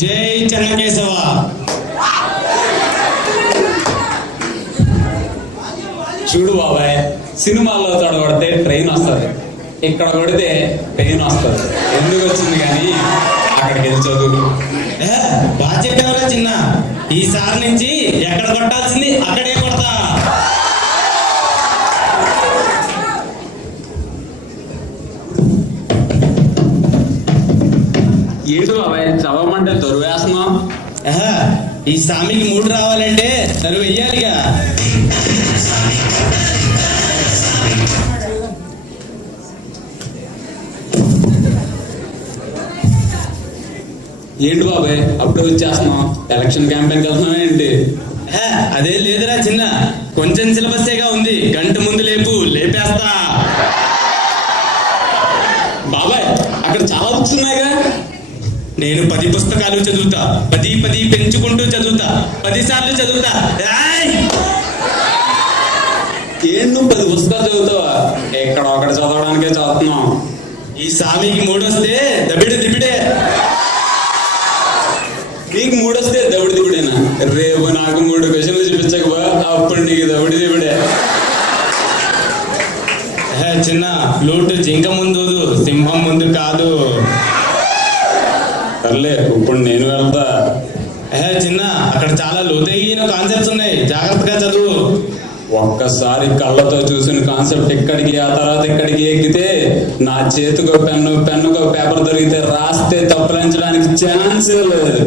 జై చెన్నకేశవ. చూడు బాబాయ్, సినిమాల్లో తొడగొడితే ట్రైన్ వస్తుంది, ఇక్కడ కొడితే పెయిన్ వస్తుంది. ఎందుకు వచ్చింది కానీ అక్కడికి వెళ్ళి చదువు. బాగా చెప్పేవరా చిన్న. ఈసారి నుంచి ఎక్కడ కొట్టాల్సింది అక్కడే కొడతా. ఏంటి బాబాయ్ చదవమంటే దొరువేస్తున్నాం? ఈ సామికి మూడు రావాలంటే తరువు వెయ్యాలిగా. ఏంటి బాబాయ్ అప్పుడే వచ్చేస్తున్నాం? ఎలక్షన్ క్యాంపెయిన్కి వెళ్తున్నాం ఏంటి? అదే లేదురా చిన్న, కొంచెం సిలబస్సేగా ఉంది. గంట ముందు లేపు, లేపేస్తా. బాబాయ్ అక్కడ చాలా బుక్స్ ఉన్నాయిగా. నేను 10 పుస్తకాలు చదువుతా, 10 పెంచుకుంటూ చదువుతా, 10 సార్లు చదువుతా. ఏం నువ్వు 10 పుస్తకాలు చదువుతావా? ఎక్కడ ఒకటి చదవడానికే చదువుతున్నాం. ఈ సామికి మూడొస్తే దిబిడే. నీకు మూడొస్తే దవిడి దిబిడేనా? రేపు నాకు 3 క్వశ్చన్లు చూపించకపో, అప్పుడు నీకు దవిడి దిబిడే. చిన్న ఫ్లూట్ జింక ముందు, సింహం ముందు కాదు. సర్లే ఇప్పుడు నేను వెళ్తా. చిన్న అక్కడ చాలా లోతైన కాన్సెప్ట్స్ ఉన్నాయి, జాగ్రత్తగా చదువు. ఒక్కసారి కళ్ళతో చూసిన కాన్సెప్ట్ ఇక్కడికి, ఆ తర్వాత ఇక్కడికి ఎక్కితే నా చేతికో పెన్నుకో పేపర్ దొరికితే రాస్తే తప్పలించడానికి ఛాన్స్ లేదు.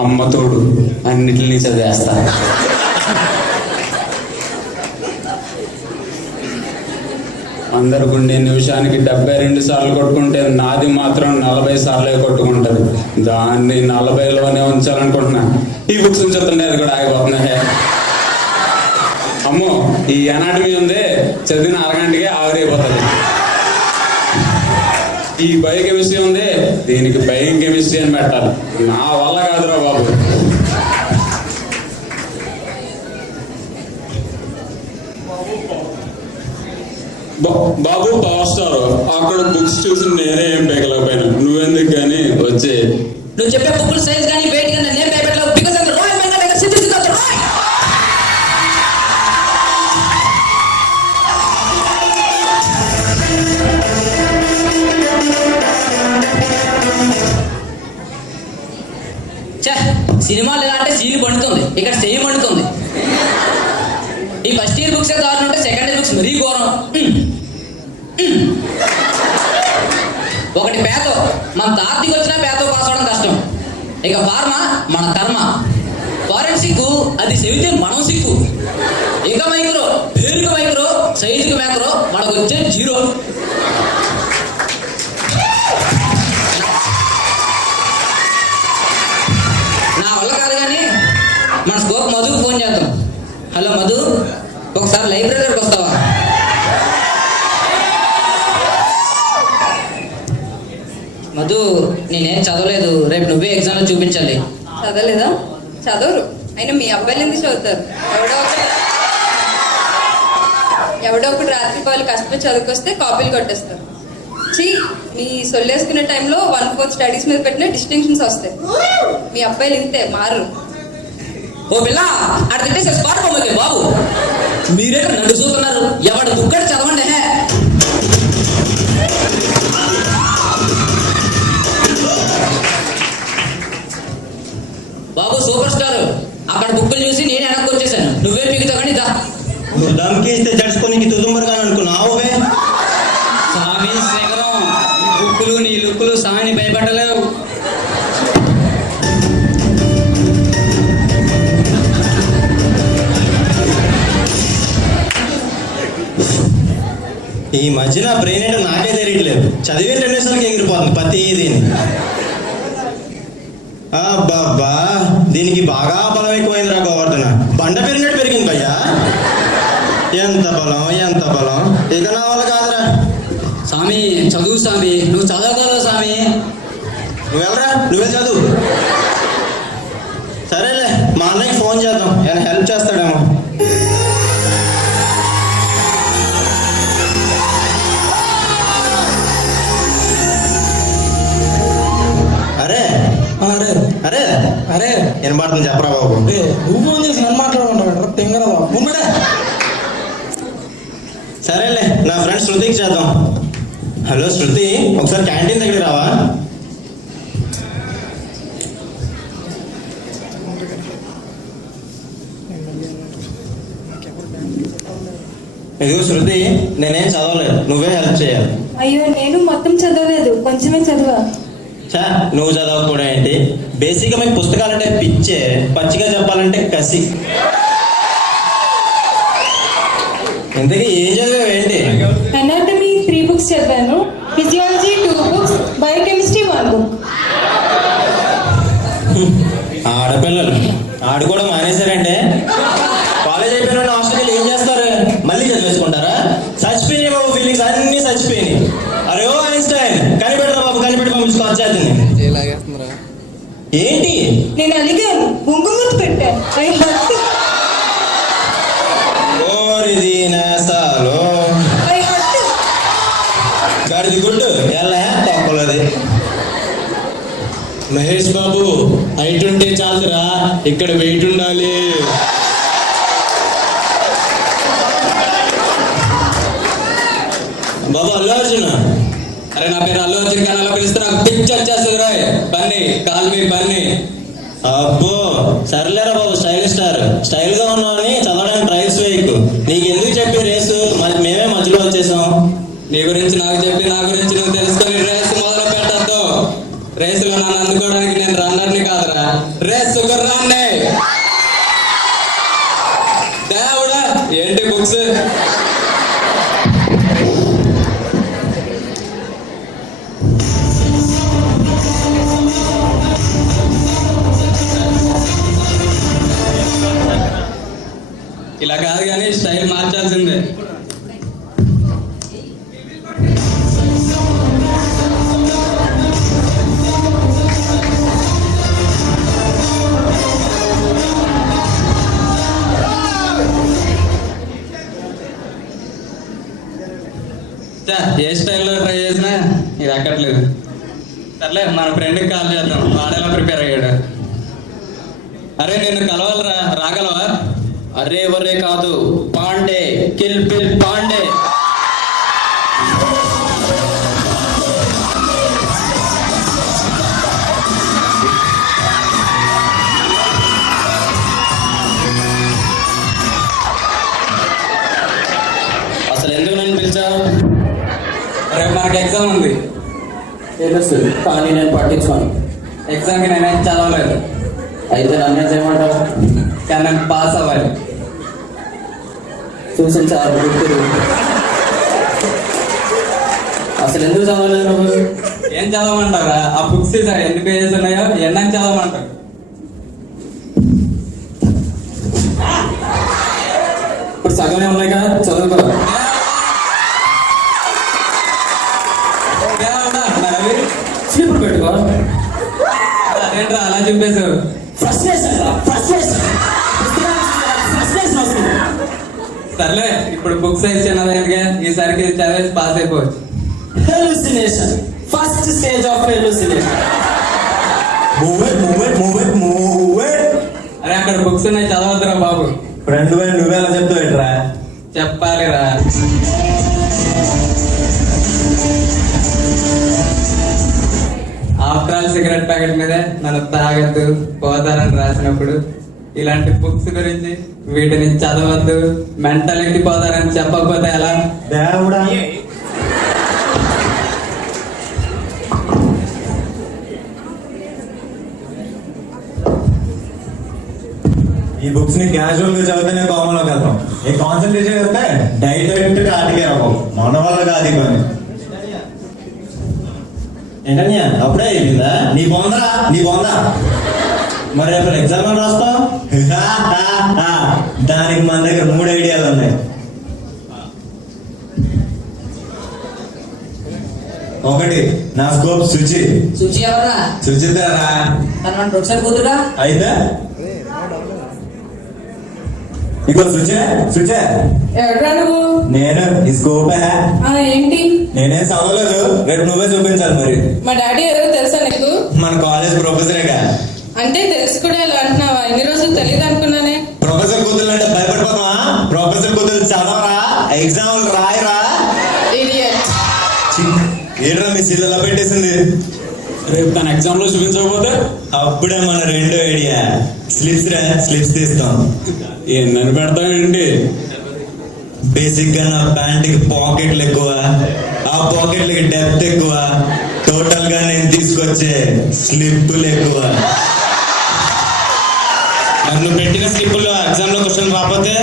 అమ్మ తోడు అన్నిటినీ చదివేస్తా. అందరు గుండె నిమిషానికి 72 సార్లు కొట్టుకుంటే నాది మాత్రం 40 సార్లే కొట్టుకుంటది. దాన్ని 40లోనే ఉంచాలనుకుంటున్నా. ఈ బుక్స్ ఉంచుతుండే అది కూడా ఆగిపోతున్నాయి. అమ్మో, ఈ ఎనాటమీ ఉందే చదివిన అరగంటకే ఆవిరైపోతుంది. ఈ బయోకెమిస్ట్రీ ఉంది, దీనికి బయోకెమిస్ట్రీ అని పెట్టాలి. నా వల్ల కాదురా బాబు. బాబు పవర్ స్టార్, అక్కడ బుక్స్ చూసి నేనే ఏం పేకలేకపోయినా, నువ్వెందుకు కానీ వచ్చే. నువ్వు చెప్పే బుక్కుల సైజ్ కానీ వెయిట్ కానీ నేను పేపర్లో బికాజ్ ఆఫ్ ద రాయల్ మెంగల్ దగ్గర సిటీస్ ఆఫ్ ద రాయల్. సినిమాలు ఎలా అంటే సీలు పండుతుంది, ఇక్కడ సెయ్యి పండుతుంది. ఈ ఫస్ట్ ఇయర్ బుక్స్ దారులు ఉంటే సెకండ్ ఇయర్ బుక్స్ మరీ ఘోరం. ఒకటి పేతో, మన తార్దికి వచ్చినా పేతో పాస్ అవడం కష్టం. ఇక ఫార్మా మన కర్మ. ఫారెన్సిక్ అది చదివితే మనం సిక్కు. ఇక మైక్రో పేరుకి మైక్రో, సైజుకి మైక్రో, మనకు వచ్చే 0. నా వల్ల కాదు కానీ మన స్కోప్ మధుకు ఫోన్ చేద్దాం. హలో మధు, ఒకసారి లైబ్రరీకి వస్తావా? మధు, నేనేం చదవలేదు, రేపు నువ్వే ఎగ్జామ్లో చూపించాలి. చదవలేదా? చదవరు. అయినా మీ అబ్బాయిలు ఎందుకు చదువుతారు? ఎవడో ఒకటి రాత్రి వాళ్ళు కష్టపడి చదువుకొస్తే కాపీలు కొట్టేస్తారు. మీ సొల్లేసుకునే టైంలో 1/4 స్టడీస్ మీద పెట్టిన డిస్టింక్షన్స్ వస్తాయి. మీ అబ్బాయిలు ఇంతే, మారు. ఓ పిల్ల అక్కడ తిట్టేసే స్పాట్ పోతే బాబు, మీరే నన్ను చూస్తున్నారు. ఎవడు బుక్కడు చదవండి. బాబు సూపర్ స్టార్, అక్కడ బుక్కులు చూసి నేను వెనక్కి వచ్చేసాను. నువ్వే పీకుతావు కానీ దా. దమ్కి ఇస్తే జడుచుకొని తుదుంబరుగా అనుకున్నావు. స్వామి శేఖరం, ఈ బుక్కులు నీ లుక్కులు స్వామిని భయపడలేవు. ఈ మధ్యన బ్రెయిన్ ఏంటో నాకే తెలియట్లేదు. చదివే 2 నిమిషాలకి ఎగిరిపోతుంది ప్రతి దీని. అబ్బా, దీనికి బాగా బలం ఎక్కువైందిరా గోవర్ధన. బండ పెరిగినట్టు పెరిగింది భయ్యా. ఎంత బలం. ఇక నా వల్ల కాదురా. స్వామి చదువు స్వామి, నువ్వు చదవగలవు స్వామి. నువ్వెవరా? నువ్వే చదువు. సరేలే. ఫోన్ చేద్దాం, ఏమైనా హెల్ప్ చేస్తాడేమో. అరే అరే అరే అరే వినపడుతుంది, చెప్పరా బాబు. నువ్వు ఫోన్ చేసి నన్ను మాట్లాడమంటావు తింగరా ముంబడే. సరేలే, నా ఫ్రెండ్ శృతికి చేద్దాం. హలో శృతి, ఒకసారి క్యాంటీన్ దగ్గరికి రావా? ఇదిగో శృతి, నేనేం చదవలేదు, నువ్వే హెల్ప్ చేయాలి. అయ్యో నేను మొత్తం చదవలేదు, కొంచెమే చదివా. చా, నువ్వు చదవకపోవడం ఏంటి? బేసిక్గా మీకు పుస్తకాలంటే పిచ్చే, పచ్చిగా చెప్పాలంటే కసి. ఇంతకీ ఏం చదివావు ఏంటి? ఎనాటమీ 3 books చదివాను, ఫిజియాలజీ 2 books, బయోకెమిస్ట్రీ 1 book. ఆడపిల్లలు ఆడుకోవడం మానేశారంటే కాలేజ్ అయిపోయిన హాస్టల్కి ఏం చేస్తారు? మళ్ళీ చదివేసుకుంటారా? చచ్చిపోయినాయి బాబు, ఫీలింగ్స్ అన్ని చచ్చిపోయినాయి. అరే ఓ ఐన్స్టైన్, కనిపెడతా బాబు, కనిపెట్టి పంపించుకో వచ్చేస్తుంది. ఏంటి? నేను అలిగాను, కుంకుమూత పెట్టాను. ఓరిది నేసాలు, గడిది గుడ్డు ఎలా తప్పలేదు. మహేష్ బాబు, హైట్ ఉంటే చాలురా, ఇక్కడ వెయిట్ ఉండాలి. బాబు అల్లు అర్జున్. అరే నా పేరు అల్లు అర్జున్ కానీ అలా పిలిస్తే నాకు పిచ్చి వచ్చేస్తుంది రాయ్. Bunny, call me Bunny. అబ్బో సర్లేరా బాబు, స్టైల్ స్టార్, స్టైల్ గా ఉన్నావని చదవడానికి ట్రైల్స్ వేయకు. నీకు ఎందుకు చెప్పి రేసు, మేమే మధ్యలో వచ్చేసాం. నీ గురించి నాకు చెప్పి నా గురించి నువ్వు తెలుసుకొని రేసు మొదలు పెట్టద్దు. రేసులో నన్ను అందుకోవడానికి నేను రన్నర్ని కాదురా, రేసు గుర్రాన్ని. దేవుడా, ఏంటి బుక్స్? ఇలా కాదు కానీ స్టైల్ మార్చాల్సిందే. ఏ స్టైల్లో ట్రై చేసినా ఇది అక్కట్లేదు. సర్లే, మన ఫ్రెండ్కి కాల్ చేద్దాం, వాడేలా ప్రిపేర్ అయ్యాడు. అరే నేను కలవాలరా, రాగలవా? అరే ఒరే కాదు, పాండే, కిల్ బిల్ పాండే. అసలు ఎందుకు నన్ను పిలిచావు? రేపు మనకి ఎగ్జామ్ ఉంది. తెలుసు, కానీ నేను పట్టించుకోను. ఎగ్జామ్కి నేనేం చదవలేదు. అయితే నన్ను చేయమంటావు? కానీ నేను పాస్ అవ్వాలి. చూసి చాలా గుర్తు. అసలు ఎందుకు చదవలేదు నువ్వు? ఏం చదవమంటారా? ఆ బుక్స్ ఎందుకు పేజెస్ ఉన్నాయో ఎన్నని చదవమంటారు. ఇప్పుడు సగమే ఉన్నాయి కదా, చదువుకో. స్లీపర్ పెట్టుకో. అదేంట్రా అలా చెప్పేశావు? సర్లే, ఇప్పుడు బుక్స్ ఇచ్చినదేంటిగా, ఈసారికి చదివేసి పాస్ అయిపోవచ్చు. Hallucination. First stage of hallucination. Move it. అరే అక్కడ బుక్స్ ఉన్నాయి, చదవద్దురా బాబు. ఫ్రెండ్ నువ్వేలా చెప్తావు ఏంట్రా? చెప్పాలిరా. ఆఫ్టర్ ఆల్ సిగరెట్ ప్యాకెట్ మీదే నన్ను తాగద్దు, పోతారని రాసినప్పుడు ఇలాంటి బుక్స్ గురించి వీటిని చదవద్దు, మెంటల్ పోతారని చెప్పకపోతే ఎలా? దేవుడా, ఈ బుక్స్ ని క్యాజువల్ గా చదివితేనే కామన్లోకి వెళ్తాం. ఈ కాన్సన్ట్రేషన్ చేస్తే డైరెక్ట్ గా ఆటకే రావు, మన వల్ల కాదు ఈ పని. ఏంటన్యా అప్పుడే అయిపోయిందా? నీ బొందా మరి రేపు ఎగ్జామ్ రాస్తావు? దానికి మన దగ్గర 3 ఐడియాలు ఉన్నాయి. ఒకటి, నా స్కోప్ శుచి. ఎవరా? సుచితారా? ఒకసారి కూతురా. అయితే ఇగో సుచే ఎవడ్రా నువ్వు? నేను ఈ స్కోపే. ఏంటి? నేనేం చదవలేదు, రేపు నువ్వే చూపించాలి మరి. మా డాడీ ఎవరో తెలుసా నీకు? మన కాలేజ్ ప్రొఫెసరేగా. అంటే తెలుసు కూడా ఇలా అంటున్నావా? ఎన్ని రోజులు తెలియదు అనుకున్నానే. ప్రొఫెసర్ కూతురు అంటే భయపడిపోతావా? ప్రొఫెసర్ కూతురు చదవరా, ఎగ్జామ్లు రాయరా? ఇడియట్. ఏడ్రా మీ సీల్ పెట్టేసింది. రేపు తన ఎగ్జామ్ లో చూపించకపోతే అప్పుడే మన రెండో ఐడియా, స్లిప్స్ తీస్తాం. ఏందని పెడతామండి? బేసిక్ గా నా ప్యాంట్ కి పాకెట్లు ఎక్కువ, ఆ పాకెట్లకి డెప్త్ ఎక్కువ, టోటల్ గా నేను తీసుకొచ్చే స్లిప్పులు ఎక్కువ. నన్ను పెట్టిన స్లిప్పులు ఎగ్జామ్ లో క్వశ్చన్ రాకపోతే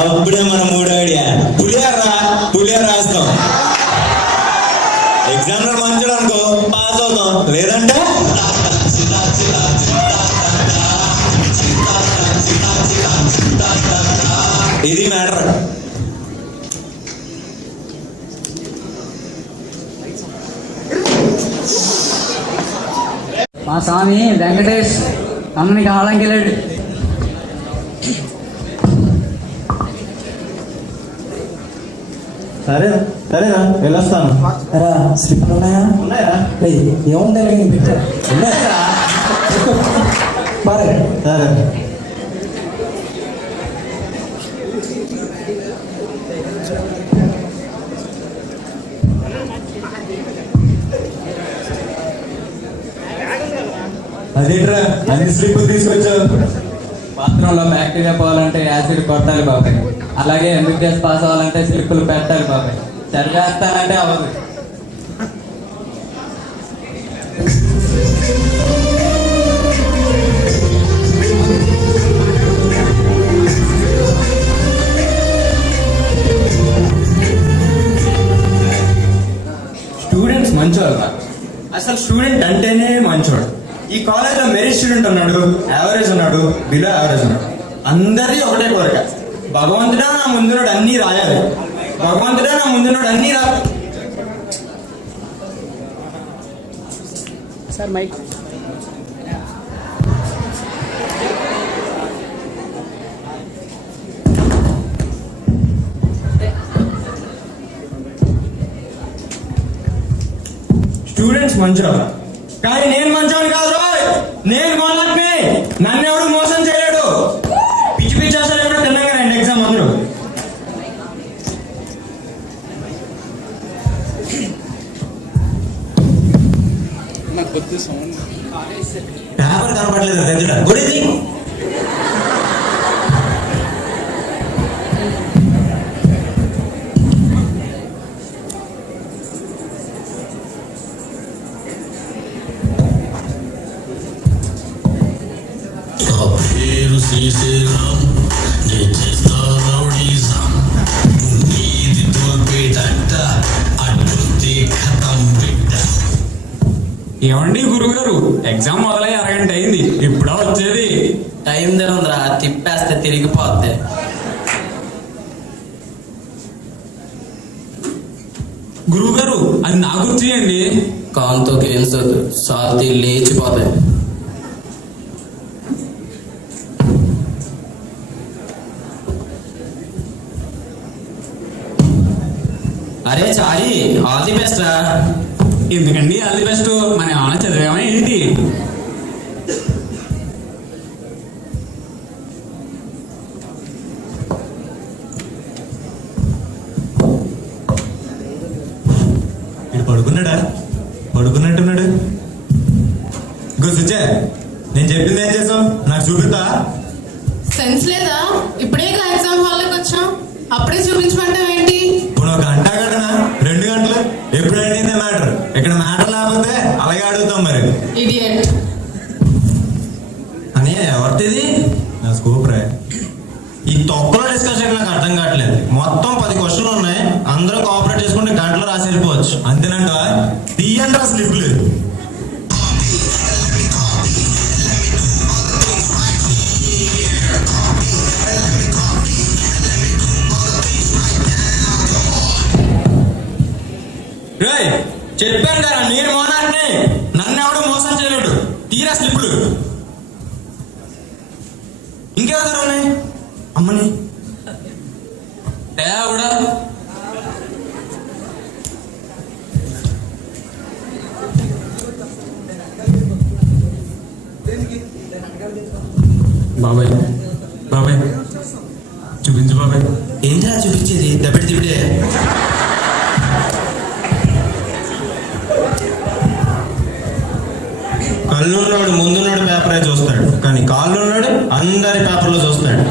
అప్పుడే మన మూడో ఐడియా, పులియార్ రాస్తాం. ఎగ్జామ్ లో మంచిగా అనుకో పాస్ అవుతాం, లేదంటే ఇది మ్యాటర్. మా స్వామి వెంకటేష్ అమ్మకి ఆడంకి వెళ్ళాడు. సరేనా వెళ్ళొస్తాను. స్లిప్ ఉన్నాయా? ఏముంది సరే. అదేంట్రా అన్ని స్లిప్పులు తీసుకొచ్చావు? బాత్రూంలో బ్యాక్టీరియా పోవాలంటే యాసిడ్ కొట్టాలి బాబాయ్, అలాగే ఎంబీబీఎస్ పాస్ అవ్వాలంటే స్లిప్పులు పెట్టాలి బాబాయ్. చదివేస్తానంటే అవ్వదు. స్టూడెంట్స్ మంచోడు, అసలు స్టూడెంట్ అంటేనే మంచోడు. ఈ కాలేజ్ లో మెరిట్ స్టూడెంట్ ఉన్నాడు, యావరేజ్ ఉన్నాడు, బిలో యావరేజ్ ఉన్నాడు. అందరిది ఒకటే కోరిక, భగవంతుడా నా ముందున్నాడు అన్ని రాయాలి, భగవంతుడా నా ముందున్నాడు అన్ని రాయాలి. Sir mic. స్టూడెంట్స్ మంచోడు, కానీ నేను మంచోడు కాదు రోయ్. నేను కొనలకి నన్ను ఎవడు మోసం చేయలేడు. పిచ్చి పిచ్చి అసలు ఎవడో తిన్నాగా రండి ఎగ్జామ్ అందరూ. పేపర్ కనపడలేదు తెచ్చుడా గుడిది. పేరు శ్రీశైలం చేస్తా రౌడీజం నీది తోల్పేటంట అడ్డుతే ఖతం బిడ్డ. ఏమండి గురుగారు, ఎగ్జామ్ మొదలై అరగంట అయింది, ఇప్పుడా వచ్చేది? టైం తిరుందిరా, తిప్పేస్తే తిరిగిపోద్ది. గురువుగారు అది నా గురించి అండి. కాంతో కేన్సొద్దు, సార్తి లేచిపోతాయి. అరే చారి, ఆల్ ది బెస్ట్ రా. ఎందుకండి ఆల్ ది బెస్ట్? మన ఏమైనా చదివామా ఏంటి? పడుకున్నట్టున్నాడు. ఇంకో సుచే, నేను చెప్పింది ఏం చేసావు నాకు చూపిస్తా. సెన్స్ లేదా? ఇప్పుడే ఎగ్జామ్ హాల్లోకి వచ్చాం, అప్పుడే చూపించమంటావేంటి? ఇప్పుడు 1 గంట గడనా 2 గంటలు ఎప్పుడైనా మ్యాటర్. ఇక్కడ మ్యాటర్ లేకపోతే అలాగే అడుగుతాం మరి. ఇడియట్. అని ఎవరిది? నా స్కోప్ రే. ఈ తొక్కలో డిస్కషన్ నాకు అర్థం కావట్లేదు. మొత్తం 10 క్వశ్చన్లు ఉన్నాయి, అందరూ కోఆపరేట్ చేసుకుంటే గంటలో రాసి వెళ్ళిపోవచ్చు. అంతేనంట. తీయండి రా స్లిప్లు. చెప్పాను కదా నేను మోనాన్ని, నన్ను ఎవడు మోసం చేయలేడు. తీరా స్లిప్లు. ఇంకెవరు ఉన్నాయి అమ్మని దేవుడా బాబాయ్ బాబాయ్ చూపించు బాబాయ్. ఏంటిరా చూపించేది? దబ్బెడి తిప్పుడే. కళ్ళున్నాడు ముందున్నాడు పేపరే చూస్తాడు, కానీ కాళ్ళున్నాడు అందరి పేపర్లో చూస్తాడు.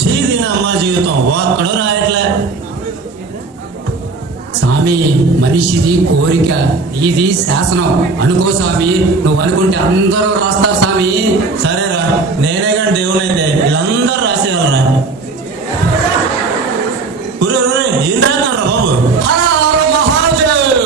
చీదిన అమ్మ జీవితం ఒక్కడో రాయట్లే. స్వామి మనిషిది కోరిక, ఇది శాసనం. అనుకో స్వామి, నువ్వు అనుకుంటే అందరూ రాస్తారు స్వామి. సరేరా, నేనే కానీ దేవుని అయితే వీళ్ళందరూ రాసేవాళ్ళరా. ఏం రాస్తున్నారా బాబు? హర హర మహాదేవ్.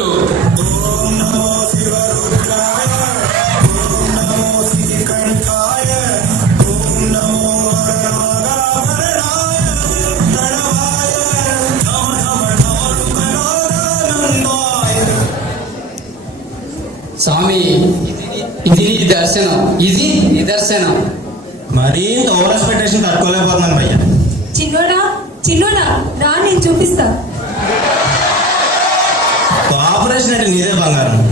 స్వామి ఇది దర్శనం, ఇది నిదర్శనం. మరీ ఇంత ఓవర్ ఎక్స్పెక్టేషన్ తట్టుకోలేకపోతున్నాను భయ్య. చిన్నోడా రా, నేను చూపిస్తా. ఆపరేషన్ అంటే నీదే బంగారం.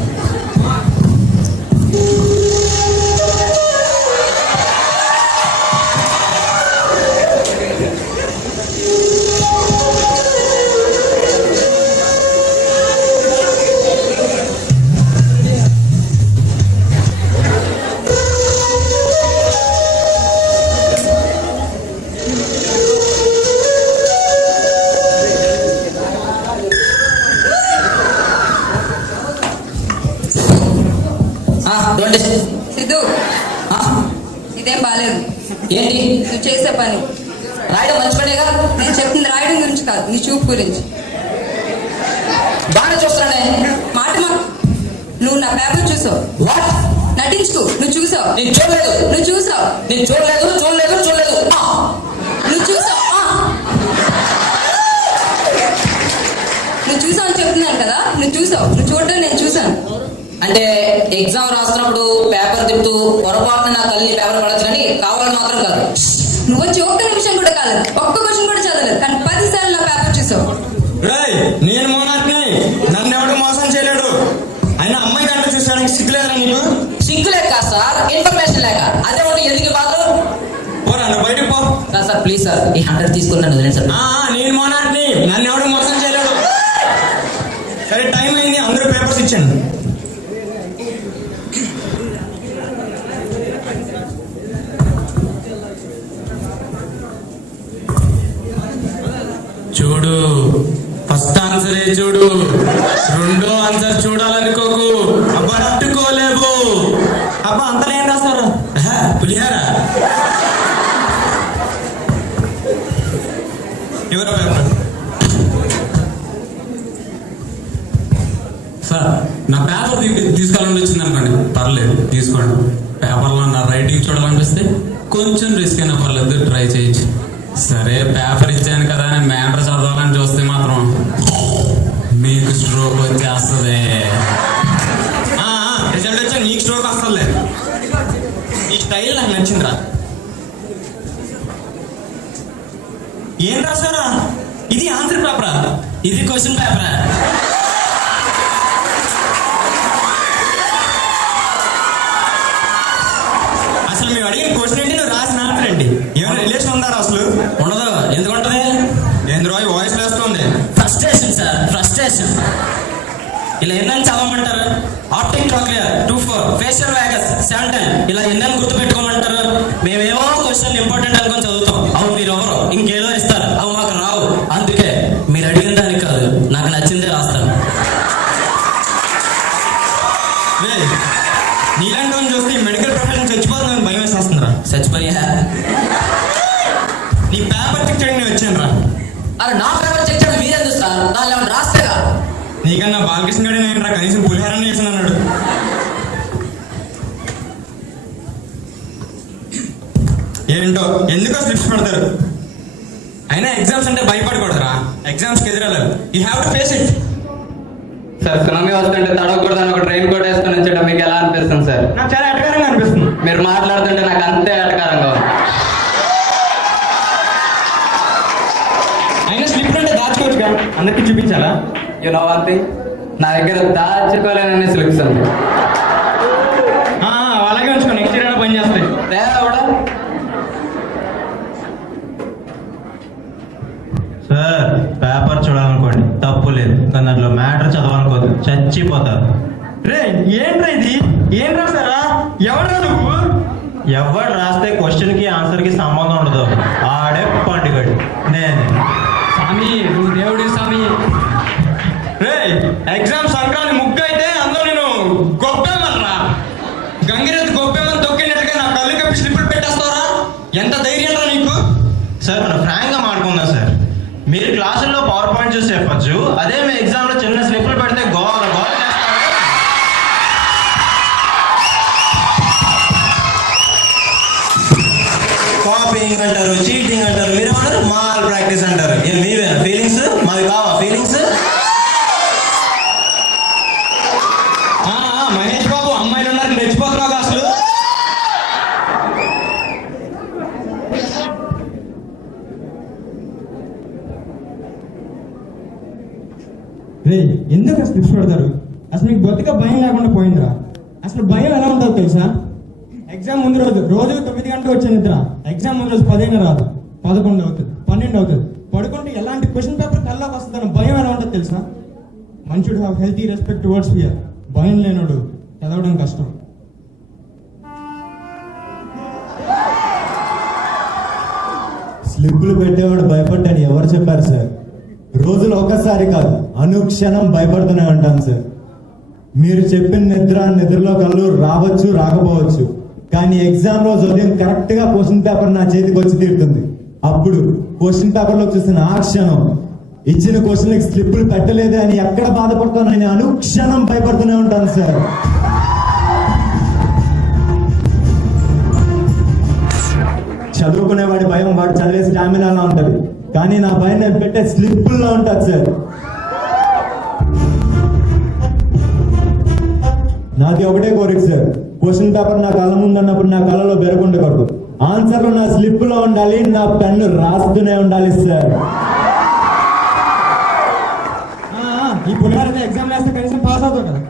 సిద్ధు, ఇదేం బాలేదు. ఏంటి నువ్వు చేసే పని? రాయడం మంచి పనేగా. నేను చెప్పింది రాయడం గురించి కాదు, నీ చూపు గురించి. బాగానే చూస్తున్నానే. మాట నువ్వు నా పేపర్ చూసావు. వాట్? నటించుకు. నువ్వు చూసావు. నేను చూడలేదు. నువ్వు చూసావు. నేను చూడలేదు చూడలేదు చూడలేదు. నువ్వు చూసావు. నువ్వు చూసావు అని చెప్తున్నాను కదా. నువ్వు చూసావు. నువ్వు చూడటం నేను చూసాను. అంటే ఎగ్జామ్ రాస్తున్నప్పుడు పేపర్ తిప్పుతూ పొరపాటున నా తల్లి పేపర్ పడచ్చు, కానీ కావాలని మాత్రం కాదు. నువ్వు వచ్చి ఒక్క నిమిషం కూడా కాలేదు, ఒక్క క్వశ్చన్ కూడా చదవలేదు, కానీ 10 సార్లు నా పేపర్ చూసావు. నేను మోనార్ని, నన్ను ఎవడు మోసం చేయలేడు. అయినా అమ్మాయి గంట చూసాడానికి సిగ్గులేదా నీకు? సిగ్గు లేక సార్, ఇన్ఫర్మేషన్ లేక. అదే ఒకటి ఎందుకు బాధ? పోరా నువ్వు బయటకు పో. సార్ ప్లీజ్ సార్, ఈ 100 తీసుకుని నన్ను వదిలేండి సార్. నేను మోనార్ని, నన్ను ఎవడు మోసం చేయలేడు. సరే టైం అయింది, అందరూ పేపర్స్ ఇచ్చాను. చూడు, ఫస్ట్ ఆన్సరే చూడు, రెండో ఆన్సర్ చూడాలనుకోకు. అబ్బా తట్టుకోలేవు. అబ్బా అంతలో ఏం రాస్తారు? పులిహార. ఎవరో పేపర్? సార్ నా పేపర్ తీసుకోవాలని వచ్చింది అనుకోండి, పర్లేదు తీసుకోండి. పేపర్లో నా రైటింగ్ చూడాలనిపిస్తే కొంచెం రిస్క్ అయినా పర్లేదు, ట్రై చేయొచ్చు. సరే పేపర్ ఇచ్చాను కదా అని మ్యాటర్ చదవాలని చూస్తే మాత్రం మీకు స్ట్రోక్ వచ్చేస్తుంది. రిజల్ట్ వచ్చా నీకు స్ట్రోక్ వస్తుంది. ఈ స్టైల్ నాకు నచ్చిందిరా. ఏం రాసారా? ఇది ఆన్సర్ పేపరా? ఇది క్వశ్చన్ పేపరా? అసలు మేము అడిగిన క్వశ్చన్ ఏంటి, నువ్వు రాసిన ఆన్సర్ ఏంటి? ఏమైనా రిలేషన్ ఉందారా అసలు? ఉండదు. ఎందుకుంటది? ఏంద్రో వాయిస్ వేస్తుంది. Frustration sir, frustration. ఇలా ఎన్నని చదవమంటారు? ఆప్టిక్ ట్రాక్లియర్ 24, ఫేషియల్ వ్యాగస్ 17, ఇలా ఎన్నని గుర్తు పెట్టుకోమంటారు? మేమేమో క్వశ్చన్ ఇంపార్టెంట్ అనుకొని చదువుతాం. అవు మీరు ఎవరు ఇంకేదో ఇస్తారు, అవి మాకు రావు. అందుకే మీరు అడిగిన దానికి కాదు, నాకు నచ్చిందే రాస్తాను. నీలాంటి వాళ్ళని చూస్తే మెడికల్ ప్రొఫెషన్ చచ్చిపోతుందని భయం వేసేస్తుందిరా. చచ్చిపోయా? నీ పేపర్ చెక్ చేయడానికి నేను వచ్చాను రా. అరే నా పేపర్ చెక్ చేయడం మీరెందుకు సార్? దాన్ని ఏమైనా రాస్తేగా? నీకన్నా బాలకృష్ణ గారి నేను రా, కనీసం పులిహారం చేసిన అన్నాడు. ఏంటో ఎందుకో స్లిప్స్ పెడతారు. అయినా ఎగ్జామ్స్ అంటే భయపడకూడదురా. ఎగ్జామ్స్కి ఎదురెళ్ళాలి. You have to face it. Sir tsunami వస్తుంటే తడవకూడదని ఒక ట్రైన్ కోట్ వేసుకొని వచ్చేట మీకు ఎలా అనిపిస్తుంది సార్? నాకు చాలా ఎటకారంగా అనిపిస్తుంది. మీరు మాట్లాడుతుంటే నాకు అంతే ఎటకారంగా ఉంది. అయినా స్లిప్ అంటే దాచుకోవచ్చు కదా, అందరికీ చూపించాలా? యు నో వన్ థింగ్, నా దగ్గర దాచుకోలేనని స్లిప్స్ ఉంది. అలాగే ఉంచుకో, నెక్స్ట్ ఇయర్ పని చేస్తాయి. దేవుడా సార్ పేపర్ చూడాలనుకోండి తప్పు లేదు, కానీ దాంట్లో మ్యాటర్ చదవాలనుకోదు, చచ్చిపోతారు. రే ఏంట్రా ఇది, ఏం రాస్తారా? ఎవరు నువ్వు? ఎవరు రాస్తే క్వశ్చన్ కి ఆన్సర్ కి సంబంధం ఉండదు, ఆడే పండుగడు నేను. స్వామి నువ్వు దేవుడి స్వామి. రే ఎగ్జామ్ సంక్రాంతి ముగ్గు అయితే అందులో నేను గొప్పేమనరా, గంగిరెద్దు గొప్పేమని తొక్కినట్టుగా నా కళ్ళు కప్పి స్లిప్పులు పెట్టేస్తావరా? ఎంత ధైర్యం రా నీకు? సార్ మనం ఫ్రాంక్ గా మాట్లాడుకుందాం సార్. మీరు క్లాసుల్లో పవర్ పాయింట్ చూసి చెప్పచ్చు, అదే మీ ఎగ్జామ్ లో చిన్న స్లిప్పులు పెడితే గోల గోల చేస్తారు. కాపీయింగ్ అంటారు, చీటింగ్ అంటారు, మీరేమన్నారు మాల్ ప్రాక్టీస్ అంటారు. మీవేనా ఫీలింగ్స్? మావి కావా ఫీలింగ్స్? మహేష్ బాబు అమ్మాయిలు ఉన్నారు, రెచ్చిపోతున్నావు అసలు. రే ఎందుకు స్లిప్స్ పెడతారు? అసలు మీకు బొత్తిగా భయం లేకుండా పోయిందిరా. అసలు భయం ఎలా ఉంటుందో తెలుసా? ఎగ్జామ్ ముందు రోజు 9 గంటలకు వచ్చే నిద్ర, ఎగ్జామ్ ముందు రోజు 10 రాదు, 11 అవుతుంది, 12 అవుతుంది. పడుకుంటే ఎలాంటి క్వశ్చన్ పేపర్ కల్లోకి వస్తుందని భయం ఎలా ఉంటుందో తెలుసా? One should have healthy respect towards fear. భయం లేనోడు చదవడం కష్టం. స్లిప్పులు పెట్టేవాడు భయపడ్డాని ఎవరు చెప్పారు సార్? రోజులు ఒకసారి కాదు, అనుక్షణం భయపడుతూనే ఉంటాను సార్. మీరు చెప్పిన నిద్రలో కళ్ళు రావచ్చు రాకపోవచ్చు, కానీ ఎగ్జామ్ రోజు ఉదయం కరెక్ట్ గా క్వశ్చన్ పేపర్ నా చేతికి వచ్చి తీరుతుంది. అప్పుడు క్వశ్చన్ పేపర్ లో చూసిన ఆ క్షణం ఇచ్చిన క్వశ్చన్కి స్లిప్పులు పెట్టలేదే అని ఎక్కడ బాధపడతానని అనుక్షణం భయపడుతూనే ఉంటాను సార్. చదువుకునేవాడి భయం వాడు చదివే స్టామినాలో ఉంటది, కానీ నా భయం నేను పెట్టే స్లిప్పుల్లో ఉంటుంది సార్. నాది ఒకటే కోరిక సార్, క్వశ్చన్ పేపర్ నా కళ్ళ ముందు ఉన్నప్పుడు నా కళ్ళలో బెరకుండకూడదు, ఆన్సర్లు నా స్లిప్లో ఉండాలి, నా పెన్ను రాస్తూనే ఉండాలి సార్. ఈ పులిహార ఎగ్జామ్ రాస్తే కనీసం పాస్ అవుతావు కదా.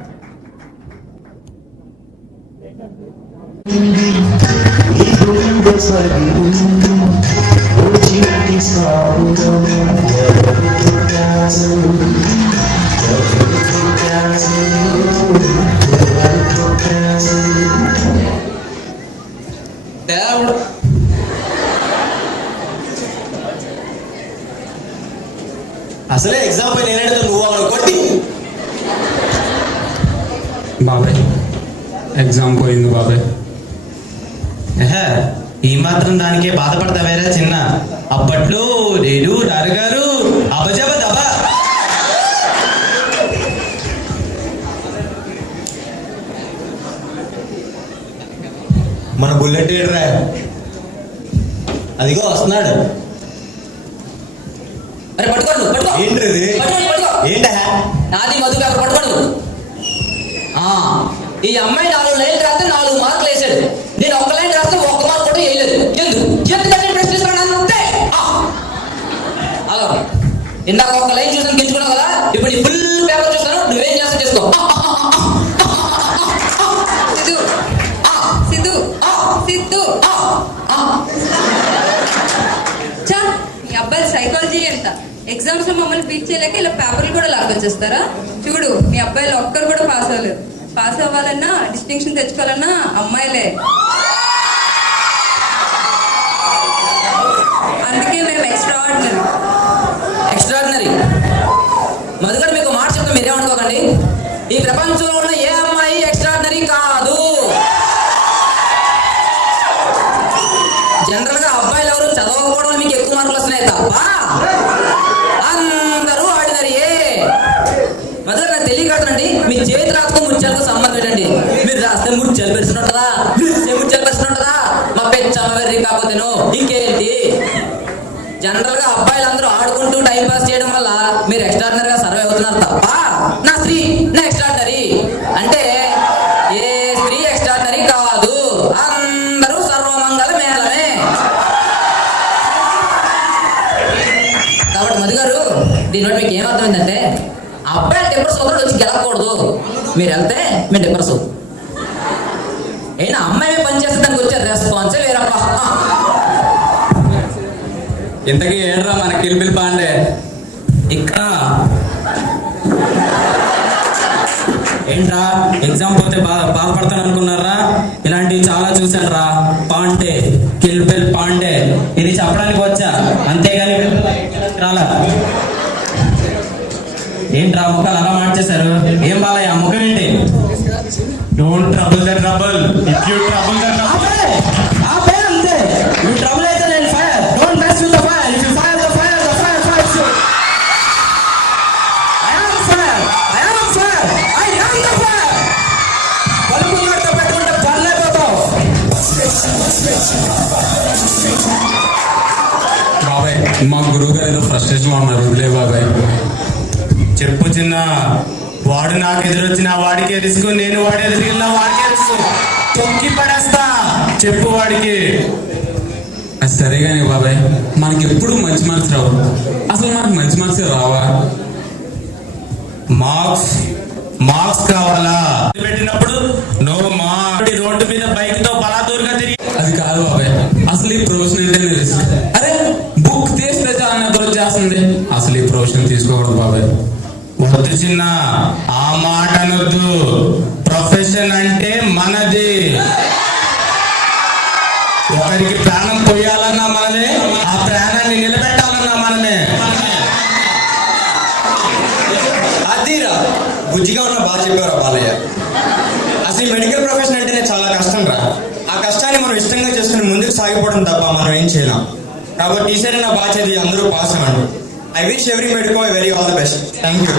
దేవుడు అసలే ఎగ్జామ్ పై నేనైతే నువ్వు అక్కడ కొట్టి. బాబాయ్ ఎగ్జామ్ పోయింది బాబాయ్. ఈ మాత్రం దానికే బాధపడతావేరా చిన్న? అప్పట్లో రేడు నాన్నగారు అబజబ దబ. మన బుల్లెట్ రా, అదిగో వస్తున్నాడు. అరే పట్టుకోండు ఏంటి ఏంట? నాది మధు పేపర్ పట్టుకోండు. ఈ అమ్మాయి 4 లైన్లు రాస్తే 4 మార్కులు వేసాడు, నేను 1 లైన్ రాస్తే 1 మార్క్ కూడా వేయలేదు. ఎందుకంటే ప్రశ్న తీసుకున్నాను అంతే. అలా ఇందాక 1 లైన్ చూసాను గెలుచుకున్నావు కదా, ఇప్పుడు ఈ ఫుల్ పేపర్ చూస్తాను, నువ్వేం చేస్తా చేసుకో. సిద్ధు సిద్ధు చా, మీ అబ్బాయి సైకాలజీ ఎంత? ఎగ్జామ్స్ లో మమ్మల్ని బీట్ చేయలేక ఇలా పేపర్లు కూడా లాగొచ్చేస్తారా? చూడు, మీ అబ్బాయిలు ఒక్కరు కూడా పాస్ అవ్వలేరు. పాస్ అవ్వాలన్నా, డిస్టింక్షన్ తెచ్చుకోవాలన్నా అమ్మాయిలే. అందుకే మేము ఎక్స్ట్రాడినరీ. మధుగారు మీకు మాట చెప్తే మీరేమనుకోకండి, ఈ ప్రపంచంలో ఉన్న ఏ అమ్మాయి ఎక్స్ట్రాడినరీ కాదు. జనరల్ గా అబ్బాయిలు ఎవరు చదవకపోవడం మీకు ఎక్కువ మార్కులు వస్తున్నాయి తప్ప అందరూ ఆర్డినరీయే. మధుగారు నాకు తెలియకూడదండి, మీ చేతి రాసుకు ముత్యాలకు సంబంధం ఏంటండి? మీరు రాస్తే ముత్యాలు పెడుతుంటుందా, ముత్యాలు పెడుతుంటుందా? మా పెంచామ వెర్రి కాకపోతేను ఇంకేంటి? జనరల్ గా అబ్బాయిలు అందరూ ఆడుకుంటూ టైం పాస్ చేయడం వల్ల మీరు ఎక్స్ట్రాడినరీగా సర్వే అవుతున్నారు తప్ప నా దీనివల్ల మీకు ఏమర్థమైందంటే అబ్బాయి డిప్రెస్ అవుతాడు వచ్చి గెలకూడదు. మీరు వెళ్తే మీరు డిప్రెస్ అవుతుంది. అయినా అమ్మాయి పని చేస్తే దానికి వచ్చే రెస్పాన్సే వేరబ్బా. ఇంతకీ ఏంట్రా మన కిల్బిల్ పాండే? ఇక్కడ ఏంట్రా ఎగ్జామ్ పోతే బాధపడతాను అనుకున్నారా? ఇలాంటివి చాలా చూశాను రా. పాండే, కిల్బిల్ పాండే ఇది చెప్పడానికి వచ్చా, అంతేగాని రాలా. ఏంట్రా ముఖాలు అలా మార్చేశారు? ఏం బాలయ్య ముఖం ఏంటి? Don't trouble the trouble, if you trouble the trouble. అంతే. యు ట్రబుల్ అయితే నేను fire. Don't mess with the fire. If you fire the fire, the fire fires you. I am fire. I am fire. I am the fire. Bulb నట్ట పెట్టుకుంటే బర్లేపోతావు. బాబాయ్ మా గురువు గారు ఏదో ఫ్రస్ట్రేషన్ లో ఉన్నారు. లే బాబాయ్ చెప్పు చిన్న, వాడు నాకు ఎదురొచ్చిన వాడికి రిస్క్, నేను వాడు ఎదురుకెళ్ళిన వాడికి రిస్క్. తొక్కి పడేస్తా, చెప్పు వాడికి. అది సరే కానీ బాబాయ్ మనకి ఎప్పుడు మంచి మార్క్స్ రావు. అసలు మనకు మంచి మార్క్స్ రావా? మార్క్స్ కావాలా? పెట్టినప్పుడు నో మా రోడ్డు మీద బైక్ తో బలాదూరుగా తిరిగి. అది కాదు బాబాయ్, అసలు ఈ ప్రొఫెషన్ ఏంటనే రిస్క్. అరే బుక్ తీస్తే చాలా నిద్ర చేస్తుంది. అసలు ఈ ప్రొఫెషన్ తీసుకోకూడదు బాబాయ్. వద్దు చిన్న, ఆ మాట అనొద్దు. ప్రొఫెషన్ అంటే మనది. ఒకరికి ప్రాణం పోయాలన్నా మనమే, ఆ ప్రాణాన్ని నిలబెట్టాలన్నా మనమే. అదిరా బుజ్జిగా ఉన్న బాగా చెప్పారా బాలయ్య. అసలు మెడికల్ ప్రొఫెషన్ అంటేనే చాలా కష్టం రా. ఆ కష్టాన్ని మనం ఇష్టంగా చేసుకుని ముందుకు సాగిపోవడం తప్ప మనం ఏం చేయలేం. కాబట్టి ఈసారి నా బాగా చదివి అందరూ పాస్ అవ్వండి. I wish every medical a very all the best. Thank you.